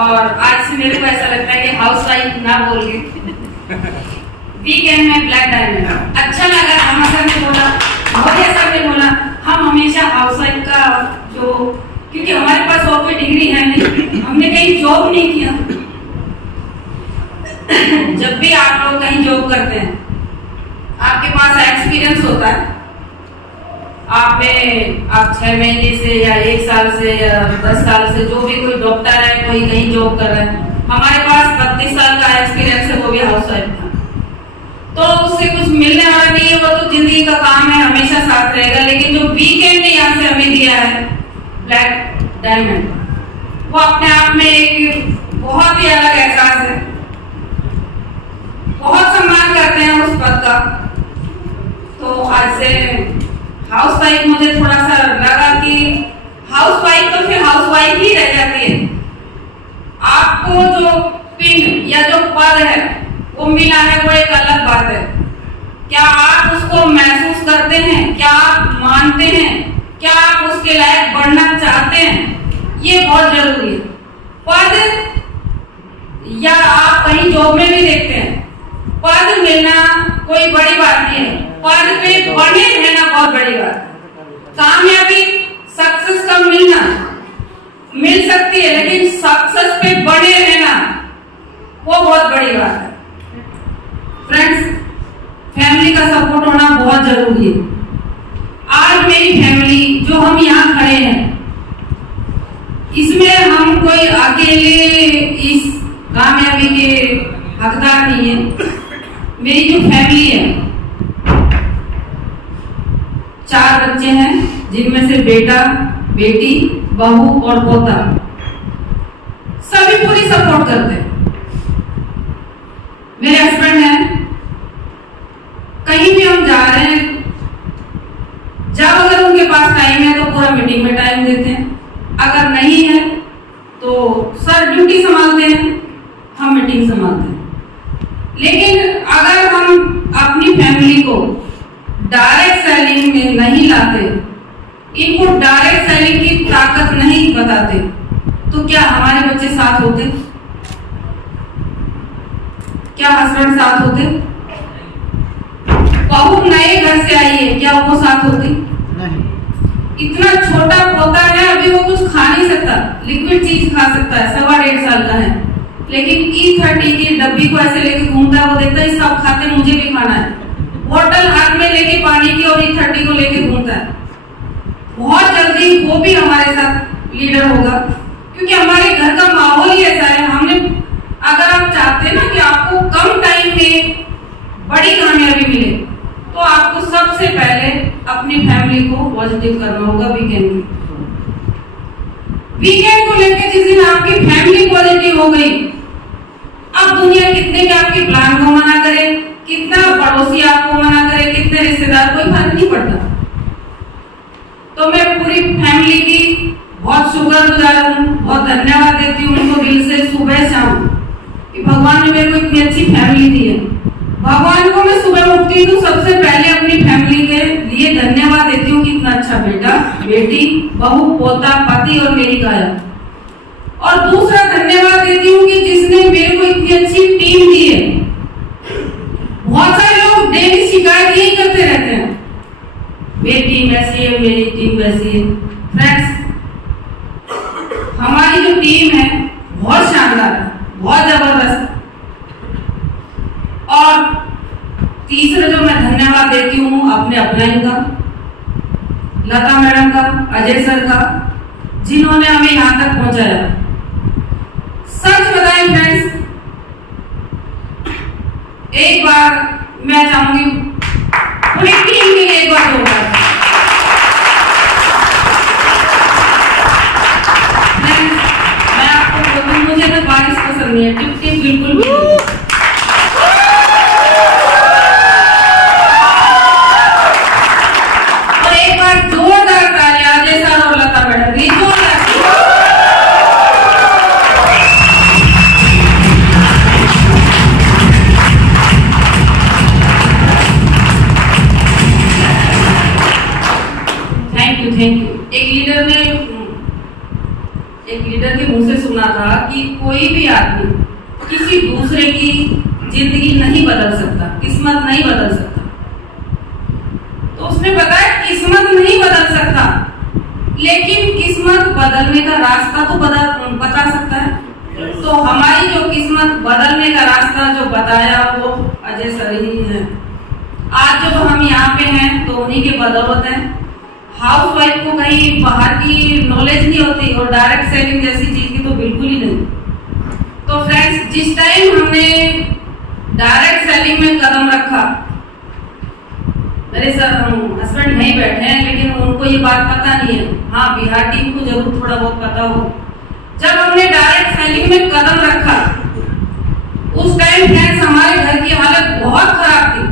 और आज से मेरे को ऐसा लगता है कि हाउस वाइफ ना बोल के वीकेंड में ब्लैक डायमंड अच्छा लगा। हम सर ने बोला, भैया सर ने बोला, हम हमेशा हाउस वाइफ का जो, क्योंकि हमारे पास और कोई डिग्री है नहीं, हमने कहीं जॉब नहीं किया। जब भी आप लोग कहीं जॉब करते हैं, आपके पास एक्सपीरियंस होता है, आप 6 महीने से या 1 साल से या 10 साल से, जो भी कोई डॉक्टर है, कोई कहीं जॉब कर रहा है, हमारे पास 32 साल का एक्सपीरियंस है, वो भी हाउस वाइफ था। तो उससे कुछ मिलने वाला नहीं है, वो तो जिंदगी का काम है, हमेशा साथ रहेगा। लेकिन जो वीकेंड ने यहाँ से हमें दिया है ब्लैक डायमंड, वो अपने आप में एक बहुत ही अलग एहसास है। बहुत सम्मान करते हैं उस पद का। तो आज से हाउस वाइफ, मुझे थोड़ा सा लगा कि हाउस वाइफ तो फिर हाउस वाइफ ही रह जाती है। आपको जो पिन या जो पद है वो मिला है, वो एक अलग बात है। क्या आप उसको महसूस करते हैं? क्या आप मानते हैं? क्या आप उसके लायक बढ़ना चाहते हैं? ये बहुत जरूरी है। पद, या आप कहीं जॉब में भी देखते हैं, पद मिलना कोई बड़ी बात नहीं है, पद पे बने रहना बहुत बड़ी बात है। कामयाबी, सक्सेस का मिलना मिल सकती है, लेकिन सक्सेस पे बने रहना वो बहुत बड़ी बात है। फ्रेंड्स, फैमिली का सपोर्ट होना बहुत जरूरी है। आज मेरी फैमिली, जो हम यहाँ खड़े हैं, इसमें हम कोई अकेले इस कामयाबी के हकदार नहीं है। मेरी जो फैमिली है, 4 बच्चे हैं, जिनमें से बेटा, बेटी, बहू और पोता, सभी पूरी सपोर्ट करते हैं। मेरे हस्बैंड हैं, कहीं भी हम जा रहे हैं, जब अगर उनके पास टाइम है तो पूरा मीटिंग में टाइम देते हैं, अगर नहीं है तो सर ड्यूटी संभालते हैं, हम मीटिंग संभालते हैं। लेकिन अगर हम अपनी फैमिली को डायरेक्ट सेलिंग में नहीं लाते, इनको डायरेक्ट सेलिंग की ताकत नहीं बताते, तो क्या हमारे बच्चे साथ होते? क्या हस्बैंड साथ होते? बहू नए घर से आई है, क्या वो साथ होती? नहीं। इतना छोटा पोता है, अभी वो कुछ खा नहीं सकता, लिक्विड चीज खा सकता है, 1.25 साल का है, लेकिन E30 की डब्बी को ऐसे लेके घूमता है, वो देखता है सब खाते, मुझे भी खाना है, बोतल हाथ में लेके पानी की और E30 को लेके घूमता है। बहुत जल्दी वो भी हमारे साथ लीडर होगा, क्योंकि हमारे घर का माहौल ही ऐसा है। हमने, अगर आप चाहते हैं ना कि आपको कम टाइम में बड़ी कामयाबी मिले, तो आपको सबसे पहले अपनी फैमिली को पॉजिटिव करना होगा। वीकेंड को लेकर जिस दिन आपकी फैमिली पॉजिटिव हो गई, अब दुनिया कितने के आपके प्लान को मना करे, कितना पड़ोसी आपको मना करे, कितने रिश्तेदार, कोई फर्क नहीं पड़ता। तो मैं पूरी फैमिली की बहुत शुक्रगुजार हूँ, बहुत धन्यवाद देती हूँ उनको दिल से, सुबह शाम, कि भगवान ने मेरे को इतनी अच्छी फैमिली दी है। भगवान को मैं सुबह उठती हूँ, सबसे पहले अपनी फैमिली के लिए धन्यवाद देती हूँ कि इतना अच्छा बेटा, बेटी, बहू, पोता, पति और मेरी काया। और दूसरा धन्यवाद देती हूँ कि जिसने मेरे को इतनी अच्छी टीम दी है। बहुत सारे लोग डेली शिकायत यही करते रहते हैं, मेरी टीम ऐसी है, मेरी टीम वैसी है। फ्रेंड्स, हमारी जो टीम है बहुत शानदार है, बहुत जबरदस्त। और तीसरा जो मैं धन्यवाद देती हूँ अपने अपलाइन का, लता मैडम का, अजय सर का, जिन्होंने हमें यहाँ तक पहुंचाया। सच बताएं फ्रेंड्स, एक बार मैं चाहूंगी पूरी टीम के लिए एक बार होगा। मैं आपको बोलूं, मुझे ना बारिश पसंद नहीं है, टिप टिप बिल्कुल भी नहीं। और एक बार जोरदार तालियां अजय सर और लता मैडम की, जोरदार। Thank you. एक लीडर ने एक लीडर के मुंह से सुना था कि कोई भी आदमी किसी दूसरे की जिंदगी नहीं बदल सकता, किस्मत नहीं बदल सकता। तो उसने बताया किस्मत नहीं बदल सकता, लेकिन किस्मत बदलने का रास्ता तो बता सकता है। तो हमारी जो किस्मत बदलने का रास्ता जो बताया वो अजय सर ही है। आज जब हम यहाँ पे हैं तो उन्हीं के बदौलत है। हाउस वाइफ को कहीं बाहर की नॉलेज नहीं होती और डायरेक्ट सेलिंग जैसी चीज की तो बिल्कुल ही नहीं। तो फ्रेंड्स, जिस टाइम हमने डायरेक्ट सेलिंग में कदम रखा, मेरे सर हस्बैंड नहीं बैठे हैं लेकिन उनको ये बात पता नहीं है, हाँ बिहार टीम को जरूर थोड़ा बहुत पता हो। जब हमने डायरेक्ट सेलिंग में कदम रखा उस टाइम फ्रेंड्स हमारे घर की हालत बहुत खराब थी।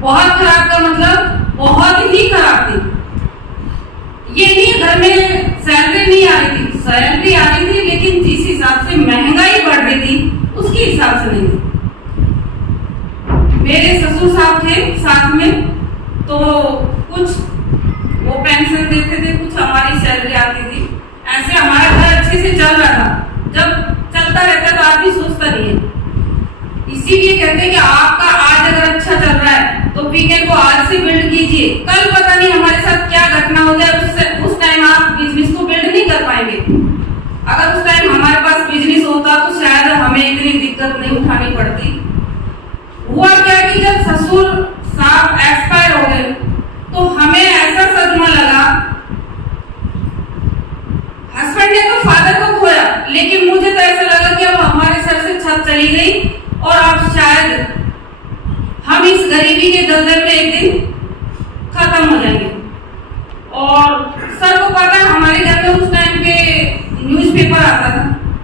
बहुत खराब का मतलब बहुत ही खराब थी। ये नहीं घर में सैलरी नहीं आ रही थी, सैलरी आ रही थी लेकिन जिस हिसाब से महंगाई बढ़ रही थी उसके हिसाब से नहीं थी। मेरे ससुर साहब थे साथ में, तो कुछ वो पेंशन देते थे, कुछ हमारी सैलरी आती थी। ऐसे हमारा घर अच्छे से चल रहा था। जब चलता रहता तो आदमी सोचता नहीं है। इसीलिए कहते हैं कि आपका आज अगर अच्छा चल रहा है तो वीकेंड को आज से बिल्ड कीजिए। कल पता नहीं हमारे साथ क्या घटना हो जाए, उस टाइम आप बिजनेस को बिल्ड नहीं कर पाएंगे। अगर उस टाइम हमारे पास बिजनेस होता तो शायद हमें इतनी दिक्कत नहीं उठानी पड़ती। हुआ क्या कि जब ससुर साहब एक्सपायर हो गए तो हमें ऐसा सदमा लगा। हस्बैंड ने तो फादर को खोया, लेकिन मुझे तो ऐसा लगा कि अब हमारे सर से छत चली गई और अब शायद हम इस गरीबी के दलदल में एक दिन खत्म हो जाएंगे। और सर को पता है हमारे घर में उस टाइम पे न्यूज़पेपर आता था,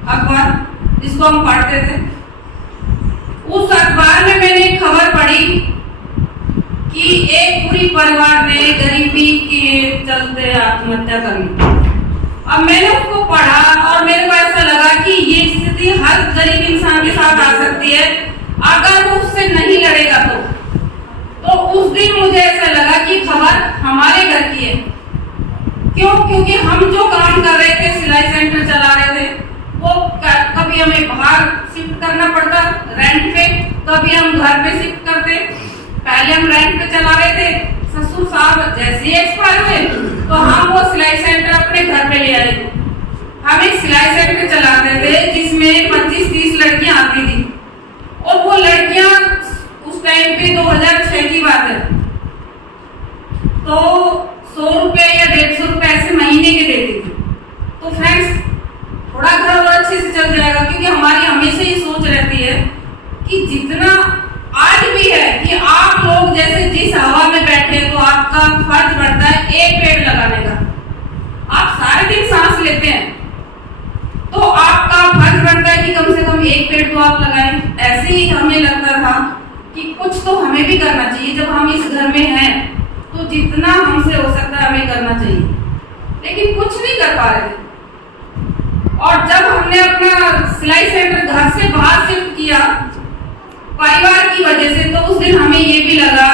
अखबार जिसको हम पढ़ते थे। उस अखबार में मैंने एक खबर पढ़ी कि एक पूरी परिवार ने गरीबी के चलते आत्महत्या कर ली। अब मैंने उसको पढ़ा और मेरे को ऐसा लगा कि ये स्थिति हर गरीब इंसान के साथ आ सकती है अगर वो उससे नहीं लड़ेगा तो उस दिन मुझे ऐसा लगा कि खबर हमारे घर की है। क्यों? क्योंकि हम जो काम कर रहे थे, सिलाई सेंटर चला रहे थे, वो कभी हमें बाहर शिफ्ट करना पड़ता रेंट पे, कभी हम घर पे शिफ्ट करते। पहले हम रेंट पे चला रहे थे, ससुर साहब जैसे ही एक्सपायर हुए तो हम वो सिलाई सेंटर अपने घर पे ले आए। हम एक सिलाई सेंटर चलाते थे जिसमें 25-30 लड़कियां आती थी और वो लड़कियां उस टाइम पे 2006 की बात है, तो 100 रुपए या 150 रुपए ऐसे महीने के देती थी। तो फ्रेंड्स, थोड़ा घर और अच्छे से चल जाएगा, क्योंकि हमारी हमेशा ये सोच रहती है कि जितना आज भी है कि आप लोग जैसे जिस हवा में बैठे तो आपका फर्ज बनता है एक पेड़ लगाने का। आप सारे दिन सांस लेते हैं तो आपका फर्ज बनता है कि कम से कम एक पेड़ तो आप लगाएं। ऐसे ही हमें लगता था कि कुछ तो हमें भी करना चाहिए। जब हम इस घर में हैं तो जितना हमसे हो सकता है हमें करना चाहिए, लेकिन कुछ नहीं कर पा रहे थे। और जब हमने अपना सिलाई सेंटर घर से बाहर शिफ्ट किया परिवार की वजह से, तो उस दिन हमें ये भी लगा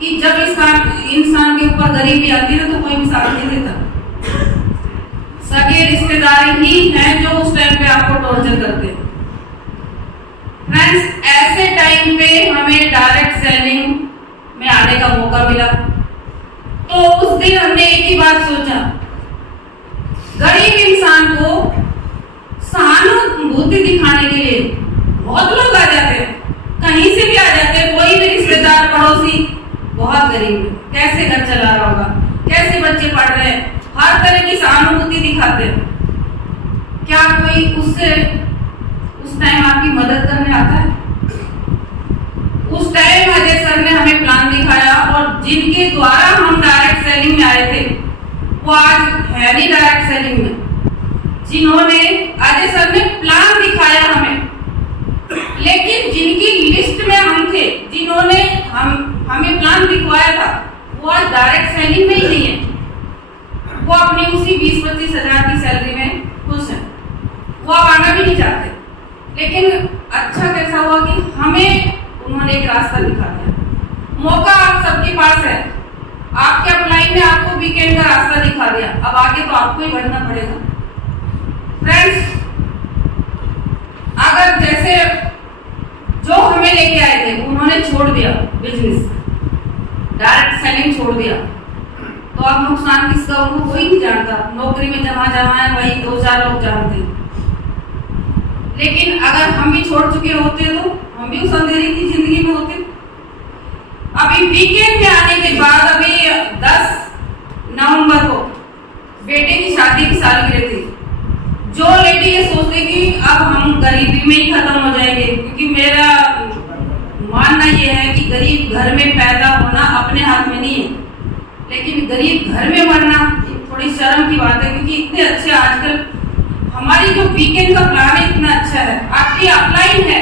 कि जब इंसान के ऊपर गरीबी आती है तो कोई भी साथ नहीं देता। सगे रिश्तेदार ही हैं जो उस टाइम पे आपको टॉर्चर करते हैं। फ्रेंड्स, ऐसे टाइम पे हमें डायरेक्ट सेलिंग में आने का मौका मिला। तो उस दिन हमने एक ही बात सोचा, गरीब इंसान को सहानुभूति दिखाने के लिए बहुत लोग आ जाते हैं, कहीं से भी आ जाते हैं। कोई भी रिश्तेदार पड़ोसी बहुत गरीब है, कैसे घर चला रहा होगा, कैसे बच्चे पढ़ रहे हैं, हर तरह की सहानुभूति दिखाते हैं। क्या कोई उससे उस टाइम आपकी मदद करने आता है? उस टाइम अजय सर ने हमें प्लान दिखाया और जिनके द्वारा हम डायरेक्ट सेलिंग में आए थे वो आज है नहीं डायरेक्ट सेलिंग में। जिन्होंने अजय सर ने प्लान दिखाया हमें, लेकिन जिनकी लिस्ट में हम थे, जिन्होंने हमें प्लान दिखवाया था, वो आज डायरेक्ट सेलिंग में ही नहीं है। वो अपनी उसी 20-25 हजार की सैलरी में खुश है, वो अब आना भी नहीं चाहते। लेकिन अच्छा कैसा हुआ कि हमें उन्होंने एक रास्ता दिखा दिया। मौका आप सबके पास है, आपके अपलाइन में आपको वीकेंड का रास्ता दिखा दिया, अब आगे तो आपको ही बढ़ना पड़ेगा। लेके आए थे, उन्होंने छोड़ दिया बिजनेस, डायरेक्ट सेलिंग छोड़ दिया। तो अब नुकसान किसका, उनको कोई नहीं जानता। नौकरी में जमा है वही 2-4 लोग जानते हैं। लेकिन अगर हम भी छोड़ चुके होते तो हम भी उस अंधेरी की जिंदगी में होते। अभी वीकेंड में आने के बाद अभी 10 नवंबर को बेटे की शादी की सालगिरह थी। जो लेडी ये सोचती कि अब हम गरीबी में ही खत्म हो जाएंगे, क्योंकि मेरा मानना ये है कि गरीब घर में पैदा होना अपने हाथ में नहीं है, लेकिन गरीब घर में मरना थोड़ी शर्म की बात है। क्योंकि इतने अच्छे आजकल हमारी जो वीकेंड का प्लान है इतना अच्छा है, आपकी अपलाइन है,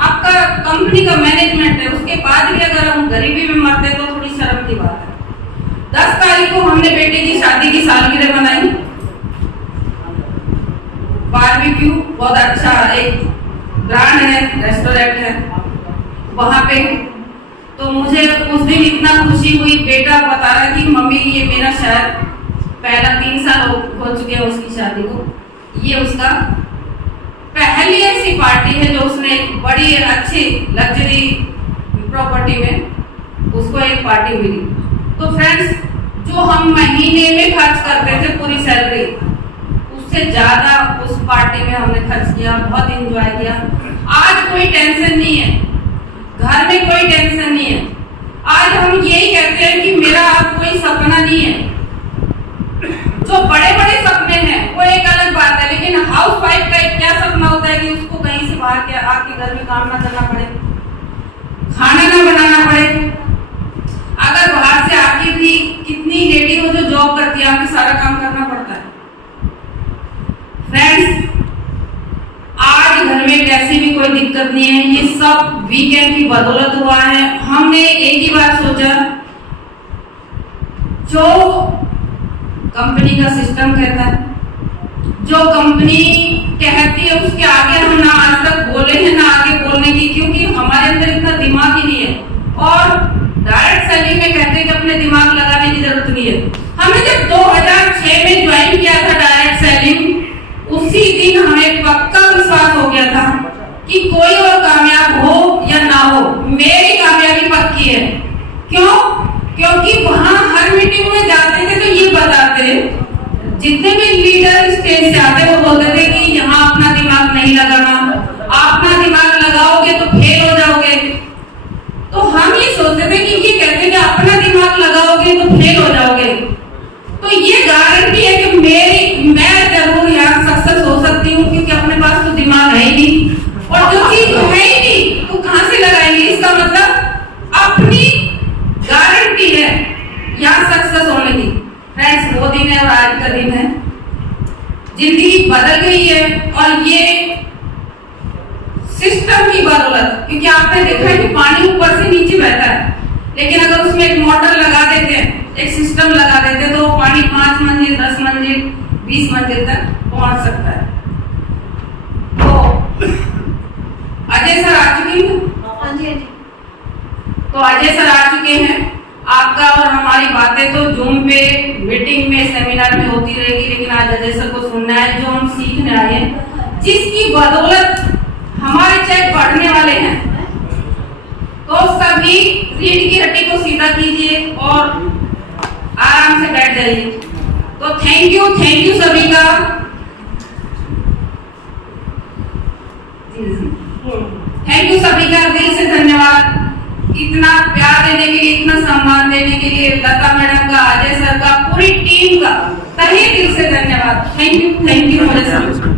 आपका कंपनी का मैनेजमेंट है, उसके बाद भी अगर हम गरीबी में मरते तो थोड़ी शर्म की बात है। 10 तारीख को हमने बेटे की शादी की सालगिरह मनाई। बारबेक्यू बहुत अच्छा एक ब्रांड है, रेस्टोरेंट है वहां पे। तो मुझे उस दिन इतना खुशी हुई, बेटा बता रहा कि मम्मी ये मेरा शायद पहला 3 साल हो चुके हैं उसकी शादी को, ये उसका पहली ऐसी पार्टी है जो उसने एक बड़ी अच्छी लग्जरी प्रॉपर्टी में उसको एक पार्टी मिली। तो फ्रेंड्स, जो हम महीने में खर्च करते थे पूरी सैलरी, उससे ज्यादा उस पार्टी में हमने खर्च किया, बहुत एंजॉय किया। आज कोई टेंशन नहीं है, घर में कोई टेंशन नहीं है। आज हम यही कहते हैं कि मेरा अब कोई सपना नहीं है। जो बड़े बड़े सपने हैं वो एक अलग बात है, लेकिन हाउस वाइफ का एक क्या सपना होता है कि उसको कहीं से बाहर के आके घर में काम ना करना पड़े, खाना ना बनाना पड़े। अगर बाहर से आके भी कितनी लेडी हो जो जॉब करती है, आके सारा काम करना पड़ता है। फ्रेंड्स, आज घर में कैसी भी कोई दिक्कत नहीं है, ये सब वीकेंड की बदौलत हुआ है। हमने एक ही बात सोचा, जो कंपनी का सिस्टम कहता है, जो कंपनी कहती है उसके आगे हम ना आज तक बोले हैं ना आगे बोलने की, क्योंकि हमारे अंदर इतना दिमाग ही नहीं है। और डायरेक्ट सेलिंग में कहते हैं कि अपने दिमाग लगाने की जरूरत नहीं है। हमने जब 2006 में ज्वाइन किया था डायरेक्ट सेलिंग, उसी दिन हमें पक्का विश्वास हो गया था कि कोई और कामयाब हो या ना हो, मेरी कामयाबी पक्की है। क्यों? क्योंकि वहां हर मीटिंग में जाते थे तो ये बताते, जितने भी लीडर स्टेज से आते वो बोलते थे कि यहाँ अपना दिमाग नहीं लगाना, अपना दिमाग लगाओगे तो फेल हो जाओगे। तो हम ये सोचते थे कि ये कहते कि अपना दिमाग लगाओगे तो फेल हो जाओगे, तो ये गारंटी है कि मैं जरूर यहाँ सक्सेस हो सकती हूँ, क्योंकि अपने पास तो दिमाग है ही नहीं, और जो चीज है ही नहीं तो कहां से लगाएंगे। इसका मतलब अपनी गारंटी है यहाँ सक्सेस होने की। फ्रेंड्स, वो दिन है और आज का दिन है, जिंदगी बदल गई है और ये सिस्टम की बदौलत। क्योंकि आपने देखा है कि पानी ऊपर से नीचे बहता है, लेकिन अगर उसमें एक मोटर लगा देते हैं, एक सिस्टम लगा देते तो पानी 5 मंजिल 10 मंजिल 20 मंजिल तक पहुंच सकता है। तो अजय सर आ चुके हैं? हाँ जी। तो अजय सर आ चुके हैं। आपका और हमारी बातें तो जूम पे मीटिंग में सेमिनार में होती रहेगी, लेकिन आज अजय सर को सुनना है जो हम सीखने आए हैं, जिसकी बदौलत हमारे चेक बढ़ने वाले हैं। तो सभी रीढ़ की हड्डी को सीधा कीजिए और आराम से बैठ जाइए। तो थैंक यू सभी का। थैंक यू सभी का, दिल से धन्यवाद। इतना प्यार देने के लिए, इतना सम्मान देने के लिए लता मैडम का, अजय सर का, पूरी टीम का तहे दिल से धन्यवाद। थैंक यू मेरे साथ।